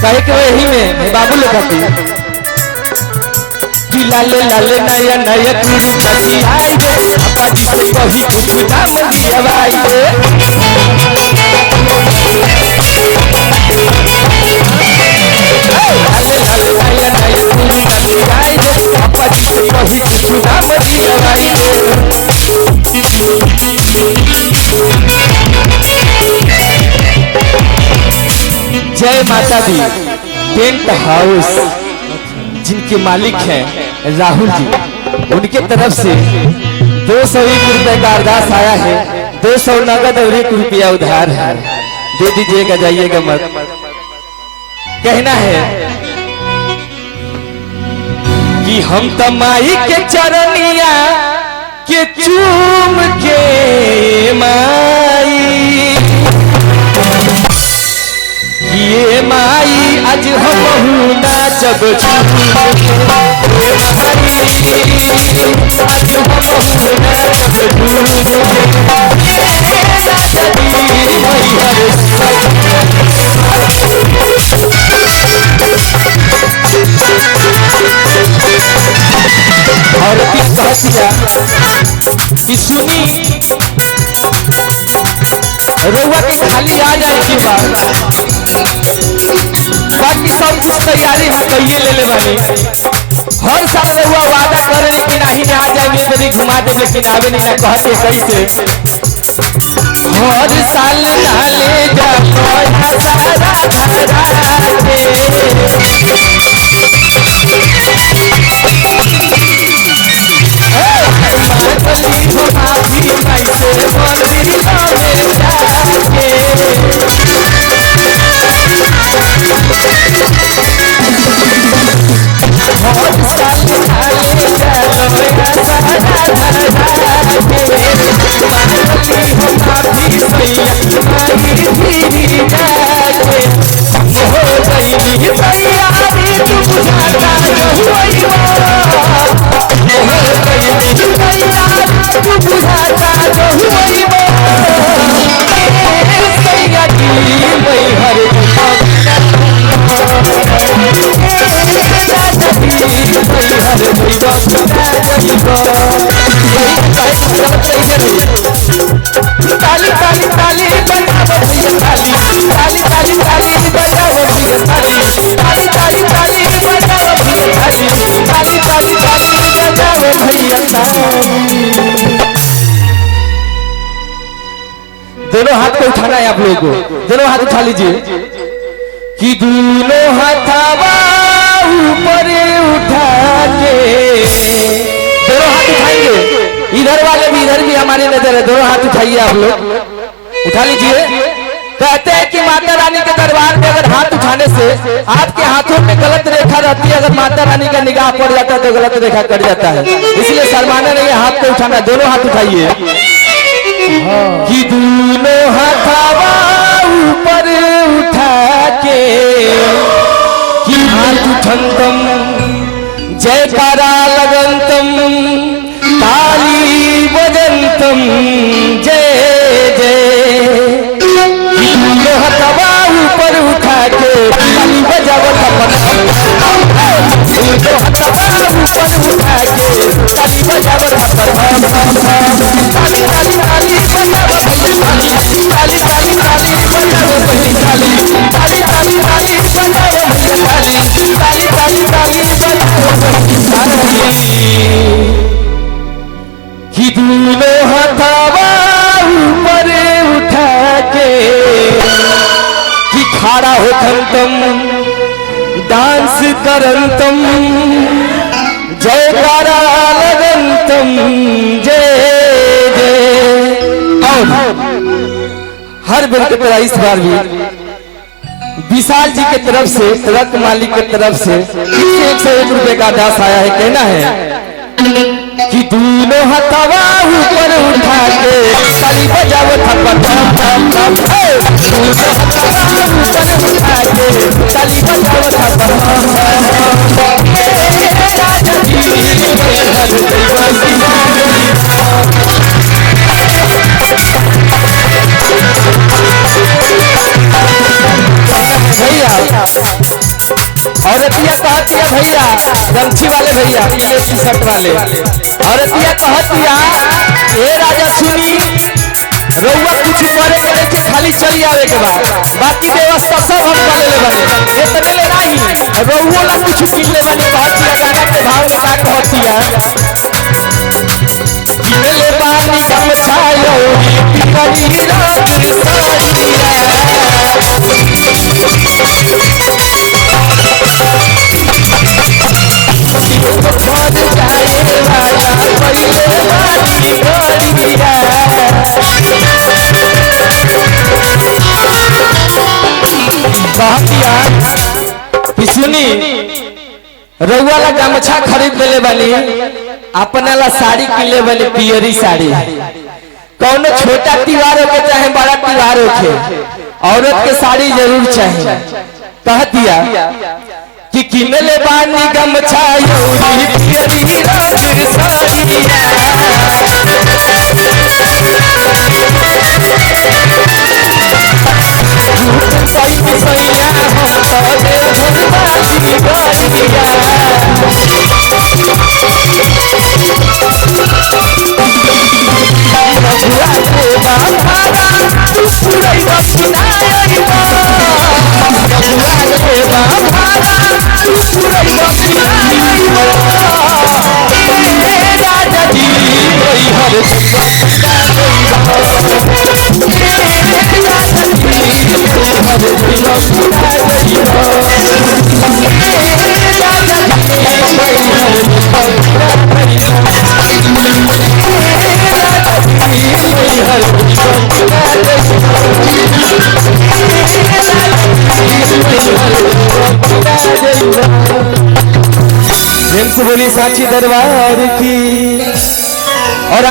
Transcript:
कहे के वही में बाबू लेखा की लाले लाले नया नया गुरु पति आई रे अपा जी से कही कुछ दाम दिया भाई रे लाले लाले नया नया गुरु पति आई रे अपा जी से कही कुछ दाम दिया भाई रे जय माता दी टेंट हाउस जिनके मालिक हैं राहुल जी, उनके तरफ से 201 रुपए का अरदास आया है। 200 नगद और 1 रुपया उधार है, दे दीजिएगा, जाइएगा मत। कहना है कि हम तमाई के चरनिया के चूम के माई, ये माई आज हम ना जब आज और कि सुनी रउआ के खाली आ जाए की बात, बाकी सब कुछ तैयारी हम कहिए ले बानी। हर साल रहुआ वादा करे कि नहीं आ जाएंगे यदि घुमा दे, लेकिन आवे नहीं ना कहते कैसे। हर साल ना ले जा सारा धरा दे, मातली हो माफी कैसे मंदिर में जाके ताली ताली ताली बजाओ भैया ताली, ताली ताली ताली बजाओ भैया ताली, ताली ताली ताली बजाओ भैया ताली, ताली ताली ताली बजाओ भैया ताली। दोनों हाथ को उठाना है आप लोगों को, दोनों हाथ उठा लीजिए कि दोनों हाथावा ऊपर उठा के, दोनों हाथ उठाएंगे, इधर वाले भी इधर भी हमारी नजर है, दोनों हाथ उठाइए आप लोग, उठा लीजिए। कहते हैं कि माता रानी के दरबार में अगर हाथ उठाने से आपके हाथों में गलत रेखा रहती है, अगर माता रानी का निगाह पड़ जाता है तो गलत रेखा कट जाता है, इसलिए शर्माना नहीं है, हाथ को उठाना, दोनों हाथ उठाइए कि दोनों हाथावा ऊपर उठा के कि हाथ उठंतम जयकारा लगंतम ताली बजंतम जय जय, हथवा ऊपर उठा के ताली बजाओ थप्पड़, हथवा ऊपर उठा के ताली बजाओ थप्पड़, ताली ताली ताली बजाओ भैया ताली, ताली ताली ताली बजाओ भैया ताली, ताली ताली ताली बजाओ भैया ताली, ताली ताली ताली बजाओ भैया कि दोनों हथवा ऊपर उठा के कि खड़ा होतम डांस करंतम जयकारा लगंतम जय जय। और हर बेर की तरह इस बार भी विशाल जी के तरफ से, ट्रक मालिक के तरफ से 101 रुपए का दास आया है। कहना है कि दोनों हथवा ऊपर उठा के ताली बजाओ थप्पा थप थप थप दोनों हथवा ऊपर उठा के ताली बजाओ थप्पा थप थप राजा जी भैया औरतिया कहती है भैया गमछी वाले भैया पीले टी शर्ट वाले औरतिया कहती है ए राजा सुनी रउआ कुछ करे के खाली चली आवे के बाद बाकी व्यवस्था सब हम कर ले बने इतने ले नहीं रउआ ला कुछ किन ले बने कहती है गाना के भाव में का कहती है किन ले पानी गमछायो पिकरी रंग साड़िया सुनी रउआ ला गमछा खरीद ले बानी अपना ला साड़ी किनले बानी पियरी साड़ी कौनो छोटा त्योहार हो के चाहे बड़ा त्योहार हो औरत के साड़ी जरूर चाहिए कह दिया कि किनले बानी गमछा पियरी रंग साड़िया सैया हम तो देवघरवासी गलिया रघुआ के बाधारा पुरई बखनाइबा रघुआ के बाधारा पुरई बखनाइबा राजा जी कोई हर बोली साक्षी दरबार की और